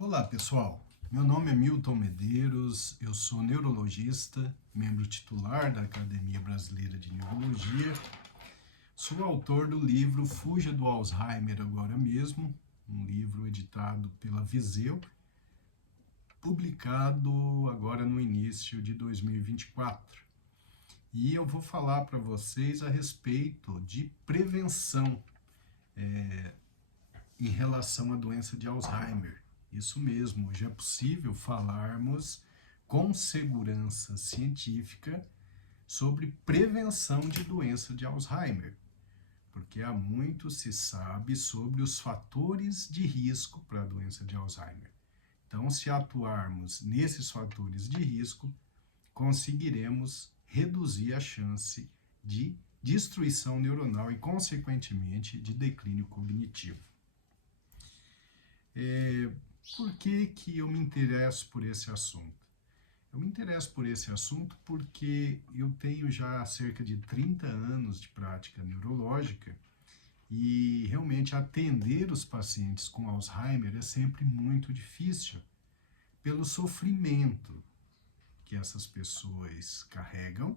Olá, pessoal. Meu nome é Milton Medeiros, eu sou neurologista, membro titular da Academia Brasileira de Neurologia. Sou autor do livro Fuja do Alzheimer Agora Mesmo, um livro editado pela Viseu, publicado agora no início de 2024. E eu vou falar para vocês a respeito de prevenção em relação à doença de Alzheimer. Isso mesmo, hoje é possível falarmos com segurança científica sobre prevenção de doença de Alzheimer, porque há muito se sabe sobre os fatores de risco para a doença de Alzheimer. Então, se atuarmos nesses fatores de risco, conseguiremos reduzir a chance de destruição neuronal e, consequentemente, de declínio cognitivo. Por que eu me interesso por esse assunto? Eu me interesso por esse assunto porque eu tenho já cerca de 30 anos de prática neurológica e realmente atender os pacientes com Alzheimer é sempre muito difícil pelo sofrimento que essas pessoas carregam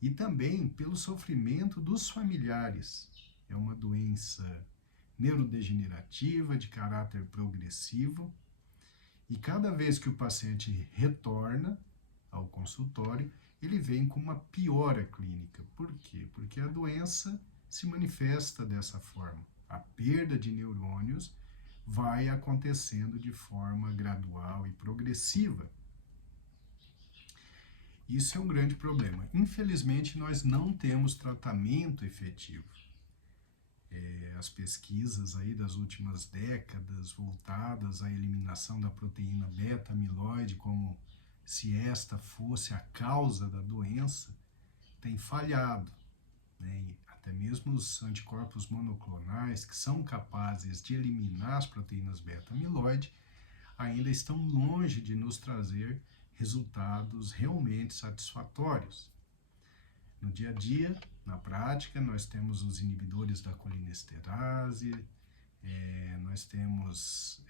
e também pelo sofrimento dos familiares. É uma doença neurodegenerativa de caráter progressivo e cada vez que o paciente retorna ao consultório, ele vem com uma piora clínica. Por quê? Porque a doença se manifesta dessa forma. A perda de neurônios vai acontecendo de forma gradual e progressiva. Isso é um grande problema. Infelizmente, nós não temos tratamento efetivo. As pesquisas aí das últimas décadas voltadas à eliminação da proteína beta-amiloide, como se esta fosse a causa da doença, tem falhado, né? E até mesmo os anticorpos monoclonais, que são capazes de eliminar as proteínas beta-amiloide, ainda estão longe de nos trazer resultados realmente satisfatórios. No dia a dia, na prática, nós temos os inibidores da colinesterase, nós temos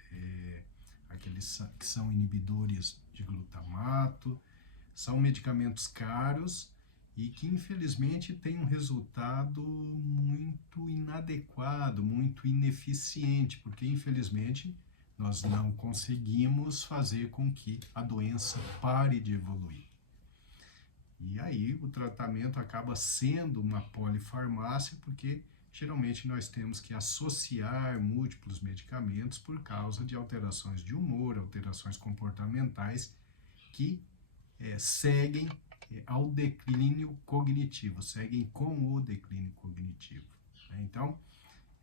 aqueles que são inibidores de glutamato, são medicamentos caros e que infelizmente têm um resultado muito inadequado, muito ineficiente, porque infelizmente nós não conseguimos fazer com que a doença pare de evoluir. E aí o tratamento acaba sendo uma polifarmácia, porque geralmente nós temos que associar múltiplos medicamentos por causa de alterações de humor, alterações comportamentais que seguem ao declínio cognitivo, seguem com o declínio cognitivo. Então,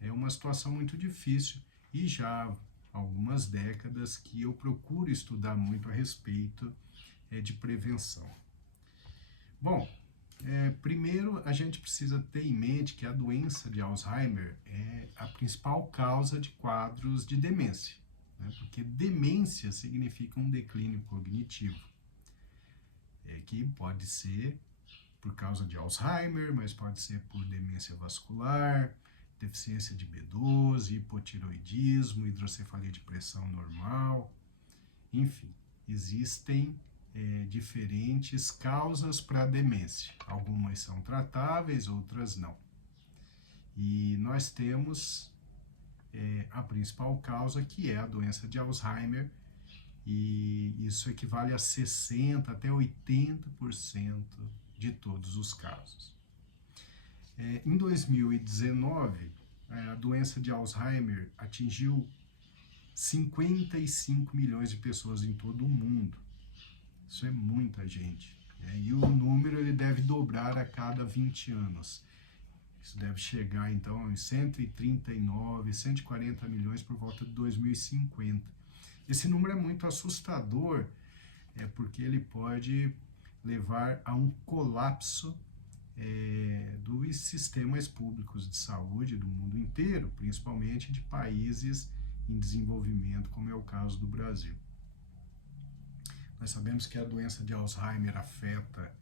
é uma situação muito difícil e já há algumas décadas que eu procuro estudar muito a respeito de prevenção. Bom, primeiro a gente precisa ter em mente que a doença de Alzheimer é a principal causa de quadros de demência, né? Porque demência significa um declínio cognitivo, que pode ser por causa de Alzheimer, mas pode ser por demência vascular, deficiência de B12, hipotiroidismo, hidrocefalia de pressão normal, enfim, existem diferentes causas para a demência. Algumas são tratáveis, outras não. E nós temos a principal causa, que é a doença de Alzheimer, e isso equivale a 60% até 80% de todos os casos. Em 2019, a doença de Alzheimer atingiu 55 milhões de pessoas em todo o mundo. Isso é muita gente. E o número ele deve dobrar a cada 20 anos. Isso deve chegar, então, em 139, 140 milhões por volta de 2050. Esse número é muito assustador, porque ele pode levar a um colapso dos sistemas públicos de saúde do mundo inteiro, principalmente de países em desenvolvimento, como é o caso do Brasil. Nós sabemos que a doença de Alzheimer afeta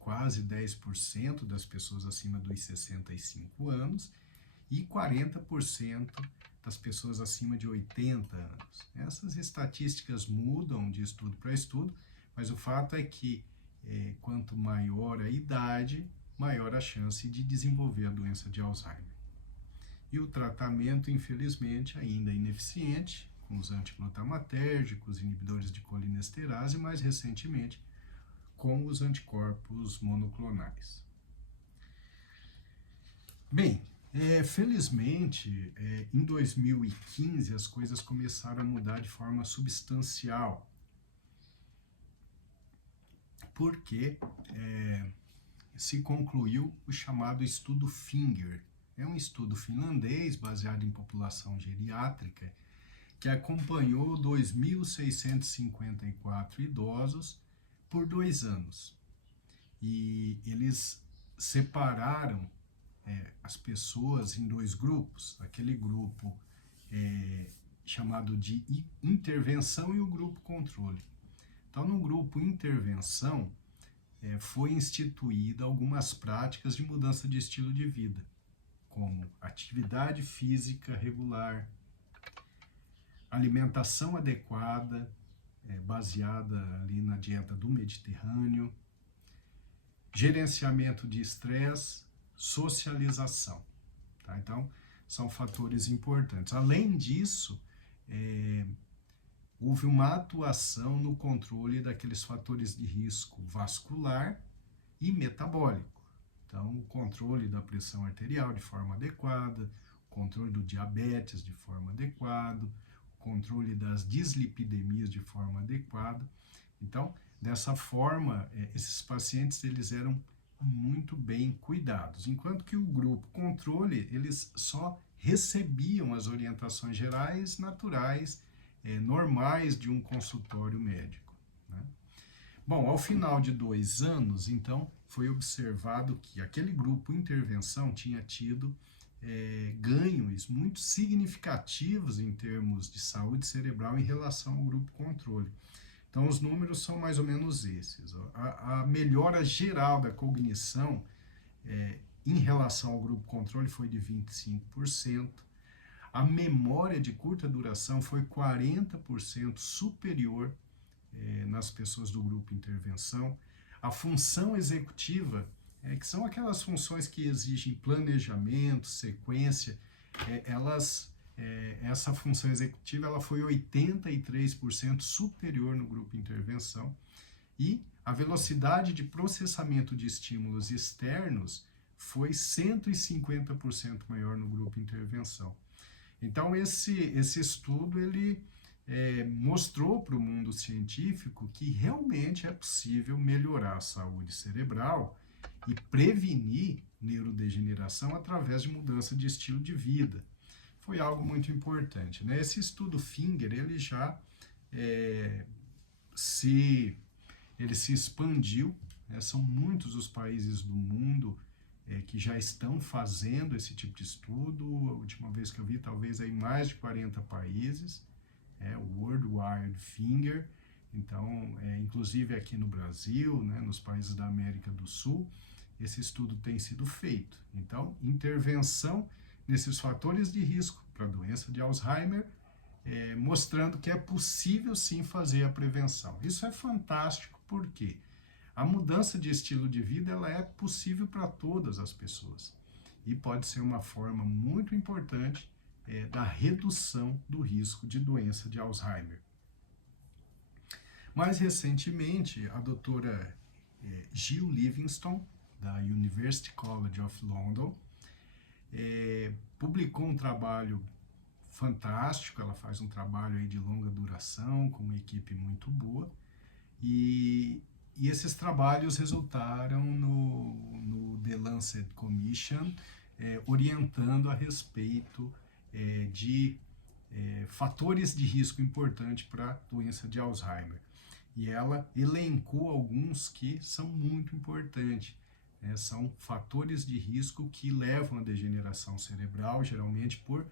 quase 10% das pessoas acima dos 65 anos e 40% das pessoas acima de 80 anos. Essas estatísticas mudam de estudo para estudo, mas o fato é que quanto maior a idade, maior a chance de desenvolver a doença de Alzheimer. E o tratamento, infelizmente, ainda é ineficiente, com os antiglutamatérgicos, inibidores de colinesterase e, mais recentemente, com os anticorpos monoclonais. Bem, felizmente, em 2015, as coisas começaram a mudar de forma substancial, porque se concluiu o chamado estudo Finger. É um estudo finlandês baseado em população geriátrica que acompanhou 2.654 idosos por 2 anos. E eles separaram as pessoas em 2 grupos, aquele grupo chamado de intervenção e o grupo controle. Então, no grupo intervenção, foi instituída algumas práticas de mudança de estilo de vida, como atividade física regular, alimentação adequada, baseada ali na dieta do Mediterrâneo, gerenciamento de estresse, socialização. Tá? Então, são fatores importantes. Além disso, houve uma atuação no controle daqueles fatores de risco vascular e metabólico. Então, o controle da pressão arterial de forma adequada, o controle do diabetes de forma adequada, o controle das dislipidemias de forma adequada. Então, dessa forma, esses pacientes eles eram muito bem cuidados, enquanto que o grupo controle, eles só recebiam as orientações gerais naturais, normais de um consultório médico. Né? Bom, ao final de 2 anos, então, foi observado que aquele grupo intervenção tinha tido ganhos muito significativos em termos de saúde cerebral em relação ao grupo controle. Então, os números são mais ou menos esses. A melhora geral da cognição em relação ao grupo controle foi de 25%. A memória de curta duração foi 40% superior nas pessoas do grupo intervenção. A função executiva, que são aquelas funções que exigem planejamento, sequência, essa função executiva ela foi 83% superior no grupo intervenção. E a velocidade de processamento de estímulos externos foi 150% maior no grupo intervenção. Então, esse estudo ele mostrou para o mundo científico que realmente é possível melhorar a saúde cerebral e prevenir neurodegeneração através de mudança de estilo de vida. Foi algo muito importante. Né? Esse estudo Finger ele já se expandiu, né? São muitos os países do mundo que já estão fazendo esse tipo de estudo. A última vez que eu vi, talvez aí mais de 40 países, o Worldwide Finger. Então, inclusive aqui no Brasil, né, nos países da América do Sul, esse estudo tem sido feito. Então, intervenção nesses fatores de risco para a doença de Alzheimer, mostrando que é possível sim fazer a prevenção. Isso é fantástico porque a mudança de estilo de vida ela é possível para todas as pessoas e pode ser uma forma muito importante da redução do risco de doença de Alzheimer. Mais recentemente, a doutora Jill Livingston, da University College of London, publicou um trabalho fantástico. Ela faz um trabalho aí de longa duração, com uma equipe muito boa, e esses trabalhos resultaram no The Lancet Commission, orientando a respeito de fatores de risco importantes para a doença de Alzheimer. E ela elencou alguns que são muito importantes. São fatores de risco que levam à degeneração cerebral, geralmente por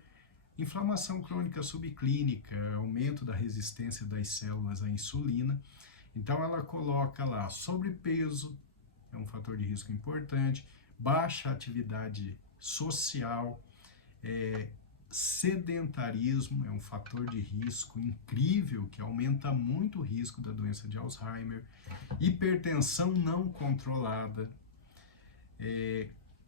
inflamação crônica subclínica, aumento da resistência das células à insulina. Então ela coloca lá sobrepeso, é um fator de risco importante, baixa atividade social, sedentarismo é um fator de risco incrível que aumenta muito o risco da doença de Alzheimer, hipertensão não controlada,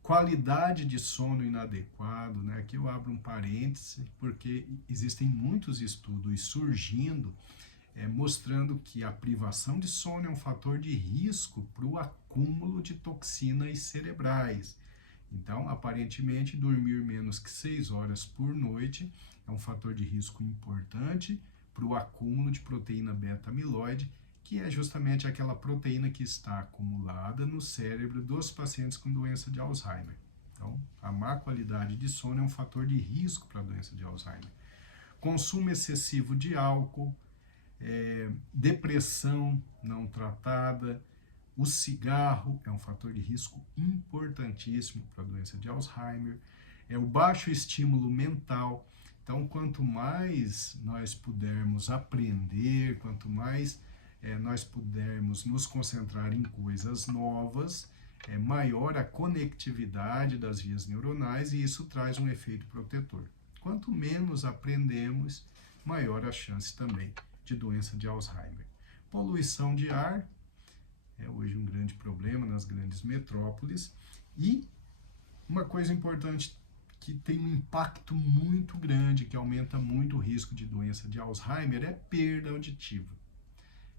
qualidade de sono inadequado, né? Aqui eu abro um parêntese, porque existem muitos estudos surgindo mostrando que a privação de sono é um fator de risco para o acúmulo de toxinas cerebrais. Então, aparentemente, dormir menos que 6 horas por noite é um fator de risco importante para o acúmulo de proteína beta-amiloide, que é justamente aquela proteína que está acumulada no cérebro dos pacientes com doença de Alzheimer. Então, a má qualidade de sono é um fator de risco para a doença de Alzheimer. Consumo excessivo de álcool, depressão não tratada, o cigarro é um fator de risco importantíssimo para a doença de Alzheimer, o baixo estímulo mental. Então, quanto mais nós pudermos aprender, quanto mais nós pudermos nos concentrar em coisas novas, maior a conectividade das vias neuronais e isso traz um efeito protetor. Quanto menos aprendemos, maior a chance também de doença de Alzheimer. Poluição de ar é hoje um grande problema nas grandes metrópoles e uma coisa importante que tem um impacto muito grande, que aumenta muito o risco de doença de Alzheimer, é perda auditiva.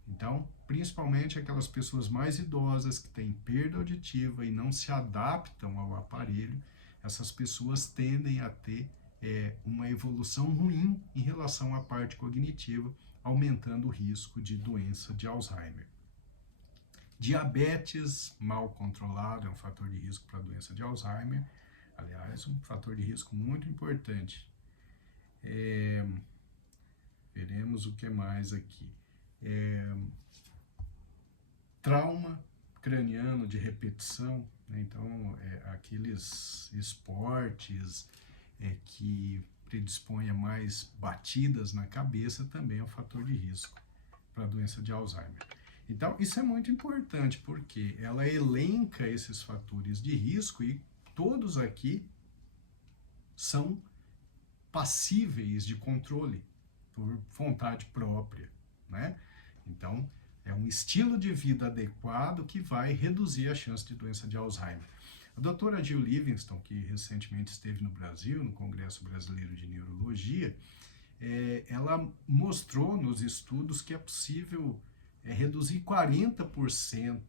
Então, principalmente aquelas pessoas mais idosas que têm perda auditiva e não se adaptam ao aparelho, essas pessoas tendem a ter uma evolução ruim em relação à parte cognitiva, aumentando o risco de doença de Alzheimer. Diabetes mal controlado é um fator de risco para a doença de Alzheimer. Aliás, um fator de risco muito importante. Veremos o que mais aqui. Trauma craniano de repetição, né? Então, aqueles esportes que predispõem a mais batidas na cabeça também é um fator de risco para a doença de Alzheimer. Então, isso é muito importante, porque ela elenca esses fatores de risco e todos aqui são passíveis de controle por vontade própria, né? Então, é um estilo de vida adequado que vai reduzir a chance de doença de Alzheimer. A doutora Jill Livingston, que recentemente esteve no Brasil, no Congresso Brasileiro de Neurologia, ela mostrou nos estudos que é possível reduzir 40%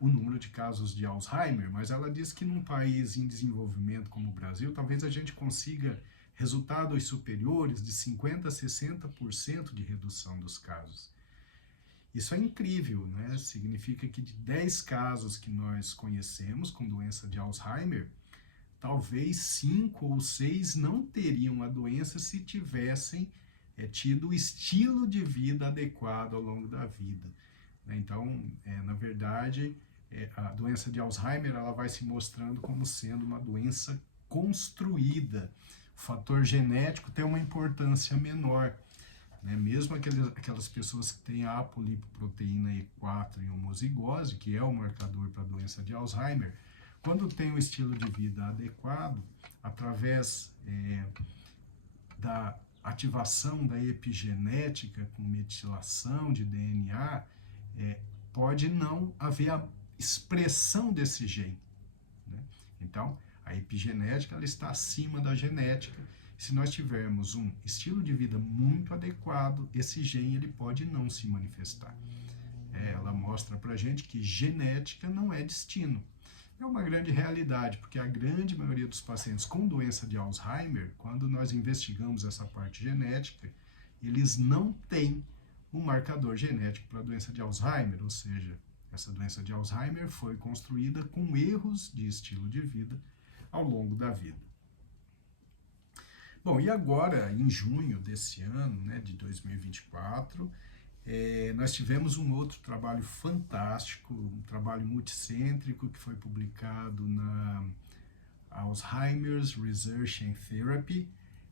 o número de casos de Alzheimer, mas ela diz que num país em desenvolvimento como o Brasil, talvez a gente consiga resultados superiores de 50% a 60% de redução dos casos. Isso é incrível, né? Significa que de 10 casos que nós conhecemos com doença de Alzheimer, talvez 5 ou 6 não teriam a doença se tivessem tido o estilo de vida adequado ao longo da vida. Então, na verdade, a doença de Alzheimer ela vai se mostrando como sendo uma doença construída. O fator genético tem uma importância menor. Mesmo aquelas pessoas que têm a apolipoproteína E4 em homozigose, que é o marcador para a doença de Alzheimer, quando tem o estilo de vida adequado, através da ativação da epigenética com metilação de DNA, pode não haver a expressão desse gene, né? Então, a epigenética ela está acima da genética. Se nós tivermos um estilo de vida muito adequado, esse gene ele pode não se manifestar. Ela mostra pra gente que genética não é destino. É uma grande realidade, porque a grande maioria dos pacientes com doença de Alzheimer, quando nós investigamos essa parte genética, eles não têm um marcador genético para a doença de Alzheimer, ou seja, essa doença de Alzheimer foi construída com erros de estilo de vida ao longo da vida. Bom, e agora, em junho desse ano, né, de 2024, nós tivemos um outro trabalho fantástico, um trabalho multicêntrico que foi publicado na Alzheimer's Research and Therapy.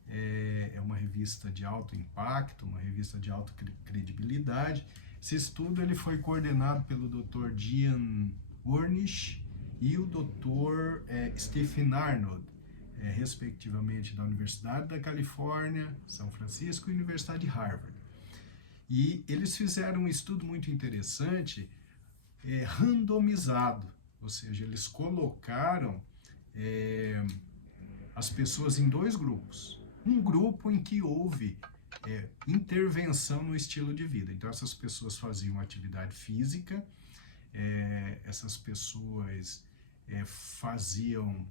É uma revista de alto impacto, uma revista de alta credibilidade. Esse estudo ele foi coordenado pelo Dr. Diane Ornish e o Dr. Stephen Arnold. respectivamente da Universidade da Califórnia, São Francisco e Universidade de Harvard. E eles fizeram um estudo muito interessante, randomizado, ou seja, eles colocaram as pessoas em dois grupos. Um grupo em que houve intervenção no estilo de vida. Então, essas pessoas faziam atividade física, essas pessoas faziam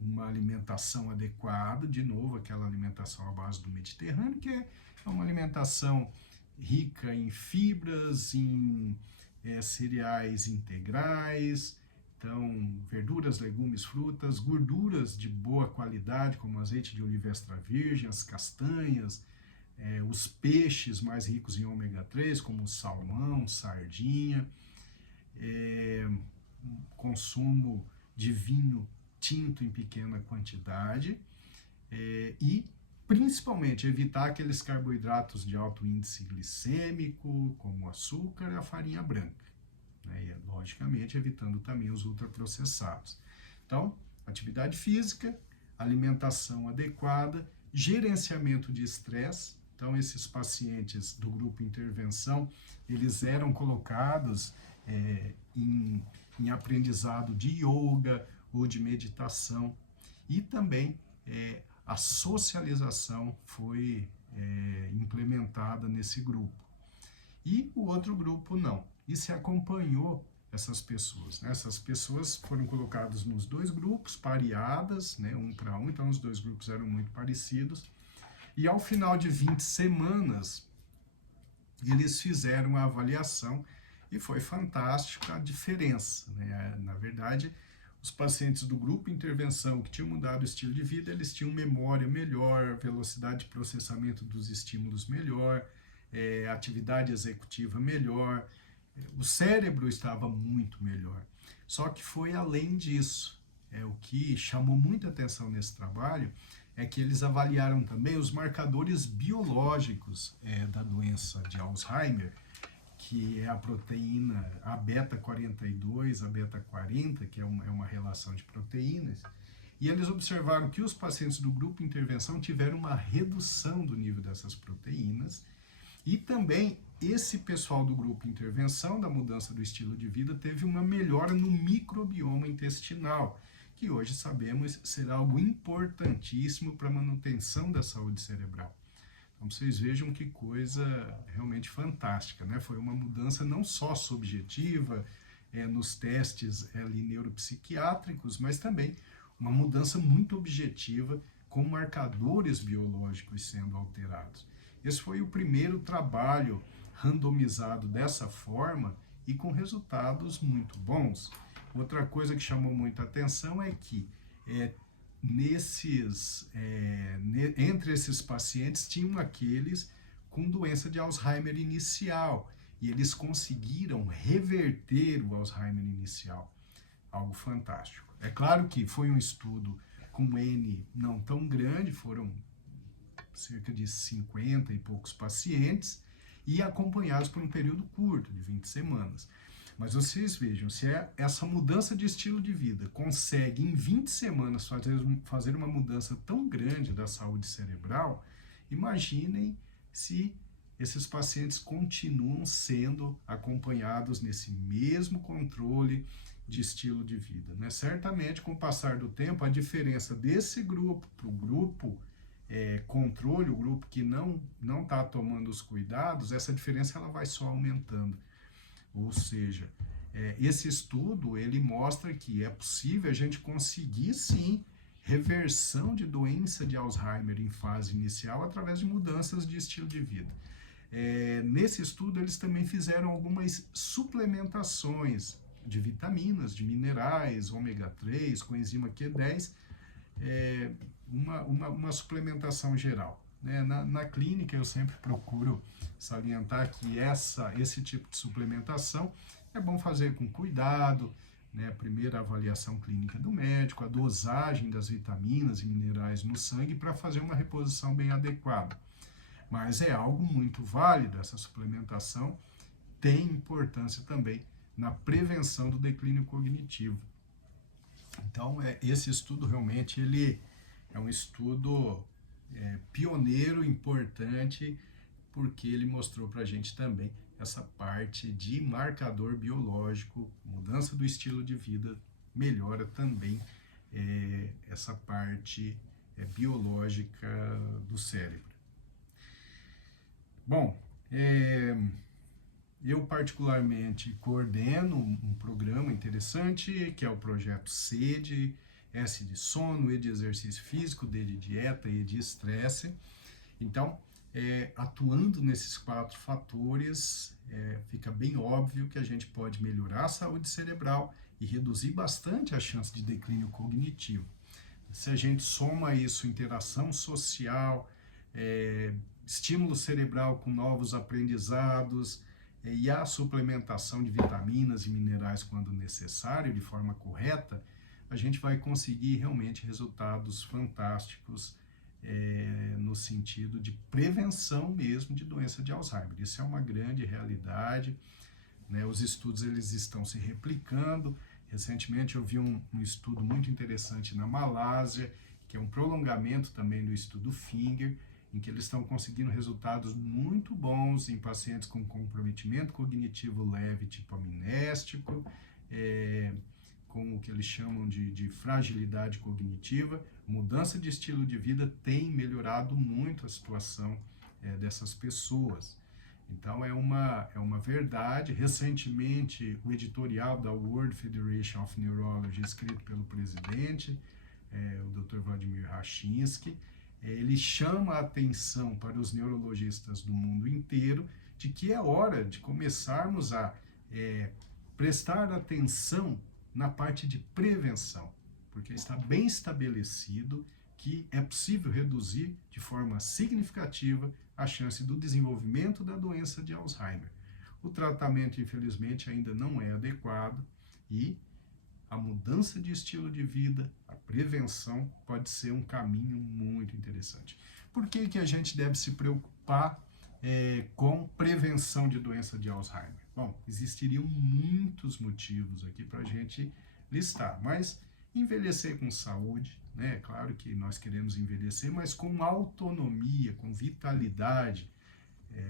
uma alimentação adequada, de novo, aquela alimentação à base do Mediterrâneo, que é uma alimentação rica em fibras, em cereais integrais, então verduras, legumes, frutas, gorduras de boa qualidade, como azeite de oliva extra virgem, as castanhas, os peixes mais ricos em ômega 3, como salmão, sardinha, consumo de vinho tinto em pequena quantidade e principalmente evitar aqueles carboidratos de alto índice glicêmico, como o açúcar e a farinha branca, né? E, logicamente, evitando também os ultraprocessados. Então, atividade física, alimentação adequada, gerenciamento de estresse. Então, esses pacientes do grupo intervenção, eles eram colocados em aprendizado de yoga ou de meditação, e também a socialização foi implementada nesse grupo. E o outro grupo não. E se acompanhou essas pessoas, né? Essas pessoas foram colocadas nos dois grupos, pareadas, né, um para um, então os dois grupos eram muito parecidos. E ao final de 20 semanas, eles fizeram a avaliação e foi fantástico a diferença, né? Na verdade, os pacientes do grupo intervenção que tinham mudado o estilo de vida, eles tinham memória melhor, velocidade de processamento dos estímulos melhor, atividade executiva melhor, o cérebro estava muito melhor. Só que foi além disso. O que chamou muita atenção nesse trabalho é que eles avaliaram também os marcadores biológicos da doença de Alzheimer, que é a proteína, a beta-42, a beta-40, que é uma relação de proteínas, e eles observaram que os pacientes do grupo intervenção tiveram uma redução do nível dessas proteínas, e também esse pessoal do grupo intervenção, da mudança do estilo de vida, teve uma melhora no microbioma intestinal, que hoje sabemos ser algo importantíssimo para a manutenção da saúde cerebral. Então, vocês vejam que coisa realmente fantástica, né? Foi uma mudança não só subjetiva nos testes neuropsiquiátricos, mas também uma mudança muito objetiva com marcadores biológicos sendo alterados. Esse foi o primeiro trabalho randomizado dessa forma e com resultados muito bons. Outra coisa que chamou muita atenção é que entre esses pacientes tinham aqueles com doença de Alzheimer inicial e eles conseguiram reverter o Alzheimer inicial, algo fantástico. É claro que foi um estudo com N não tão grande, foram cerca de 50 e poucos pacientes e acompanhados por um período curto, de 20 semanas. Mas vocês vejam, se essa mudança de estilo de vida consegue em 20 semanas fazer uma mudança tão grande da saúde cerebral, imaginem se esses pacientes continuam sendo acompanhados nesse mesmo controle de estilo de vida, né? Certamente, com o passar do tempo, a diferença desse grupo para o grupo controle, o grupo que não está tomando os cuidados, essa diferença ela vai só aumentando. Ou seja, esse estudo ele mostra que é possível a gente conseguir sim reversão de doença de Alzheimer em fase inicial através de mudanças de estilo de vida. Nesse estudo eles também fizeram algumas suplementações de vitaminas, de minerais, ômega 3, coenzima Q10, uma suplementação geral. Na clínica eu sempre procuro salientar que esse tipo de suplementação é bom fazer com cuidado, né? Primeiro a avaliação clínica do médico, a dosagem das vitaminas e minerais no sangue para fazer uma reposição bem adequada. Mas é algo muito válido, essa suplementação tem importância também na prevenção do declínio cognitivo. Então, esse estudo realmente ele é um estudo pioneiro, importante, porque ele mostrou para a gente também essa parte de marcador biológico, mudança do estilo de vida, melhora também essa parte biológica do cérebro. Bom, eu particularmente coordeno um programa interessante, que é o projeto SED, S de sono, E de exercício físico, D de dieta, E de estresse. Então, atuando nesses 4 fatores, fica bem óbvio que a gente pode melhorar a saúde cerebral e reduzir bastante a chance de declínio cognitivo. Se a gente soma isso, interação social, estímulo cerebral com novos aprendizados e a suplementação de vitaminas e minerais quando necessário, de forma correta, a gente vai conseguir realmente resultados fantásticos no sentido de prevenção mesmo de doença de Alzheimer. Isso é uma grande realidade, né? Os estudos eles estão se replicando. Recentemente eu vi um estudo muito interessante na Malásia, que é um prolongamento também do estudo Finger, em que eles estão conseguindo resultados muito bons em pacientes com comprometimento cognitivo leve, tipo amnéstico, com o que eles chamam de fragilidade cognitiva. Mudança de estilo de vida tem melhorado muito a situação dessas pessoas. Então é uma verdade. Recentemente, o editorial da World Federation of Neurology, escrito pelo presidente, o Dr. Vladimir Rashinsky, ele chama a atenção para os neurologistas do mundo inteiro de que é hora de começarmos a prestar atenção na parte de prevenção, porque está bem estabelecido que é possível reduzir de forma significativa a chance do desenvolvimento da doença de Alzheimer. O tratamento, infelizmente, ainda não é adequado e a mudança de estilo de vida, a prevenção, pode ser um caminho muito interessante. Por que a gente deve se preocupar com prevenção de doença de Alzheimer? Bom, existiriam muitos motivos aqui para a gente listar, mas envelhecer com saúde, né? Claro que nós queremos envelhecer, mas com autonomia, com vitalidade.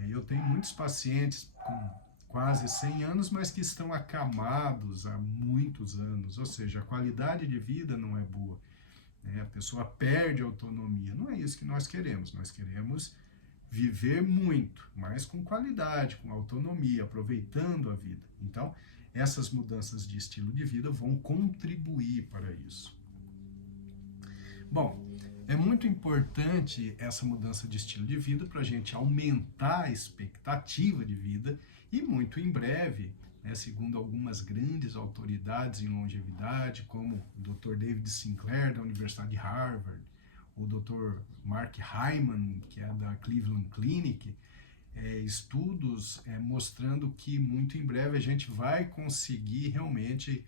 Eu tenho muitos pacientes com quase 100 anos, mas que estão acamados há muitos anos, ou seja, a qualidade de vida não é boa, né? A pessoa perde autonomia. Não é isso que nós queremos viver muito, mas com qualidade, com autonomia, aproveitando a vida. Então, essas mudanças de estilo de vida vão contribuir para isso. Bom, é muito importante essa mudança de estilo de vida para a gente aumentar a expectativa de vida e muito em breve, né, segundo algumas grandes autoridades em longevidade, como o Dr. David Sinclair, da Universidade de Harvard, o Dr. Mark Hyman, que é da Cleveland Clinic, estudos mostrando que muito em breve a gente vai conseguir realmente,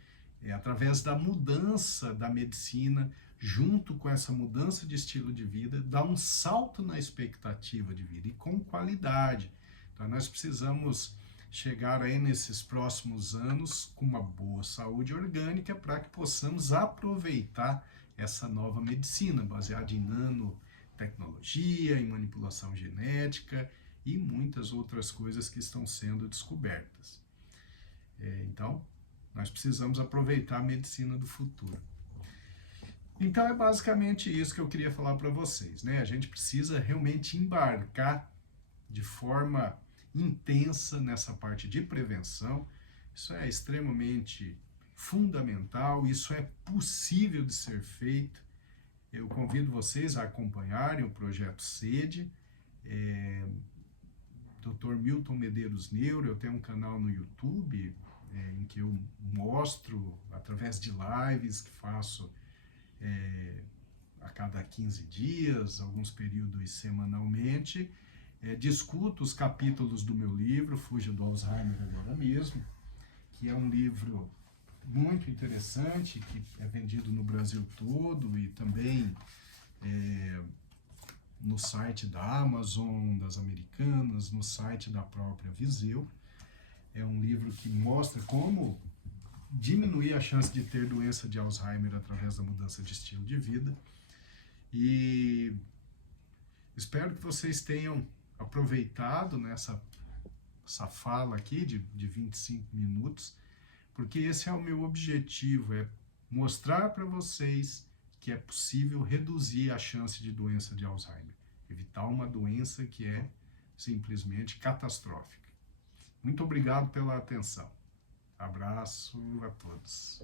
através da mudança da medicina, junto com essa mudança de estilo de vida, dar um salto na expectativa de vida e com qualidade. Então nós precisamos chegar aí nesses próximos anos com uma boa saúde orgânica para que possamos aproveitar essa nova medicina baseada em nanotecnologia, em manipulação genética e muitas outras coisas que estão sendo descobertas. Então, nós precisamos aproveitar a medicina do futuro. Então, é basicamente isso que eu queria falar para vocês, né? A gente precisa realmente embarcar de forma intensa nessa parte de prevenção. Isso é extremamente fundamental, isso é possível de ser feito. Eu convido vocês a acompanharem o projeto SED, Dr. Milton Medeiros Neuro. Eu tenho um canal no YouTube em que eu mostro, através de lives que faço a cada 15 dias, alguns períodos semanalmente, discuto os capítulos do meu livro, Fuja do Alzheimer Agora Mesmo, que é um livro muito interessante, que é vendido no Brasil todo e também no site da Amazon, das Americanas, no site da própria Viseu. É um livro que mostra como diminuir a chance de ter doença de Alzheimer através da mudança de estilo de vida. E espero que vocês tenham aproveitado nessa fala aqui de 25 minutos, porque esse é o meu objetivo, é mostrar para vocês que é possível reduzir a chance de doença de Alzheimer, evitar uma doença que é simplesmente catastrófica. Muito obrigado pela atenção. Abraço a todos.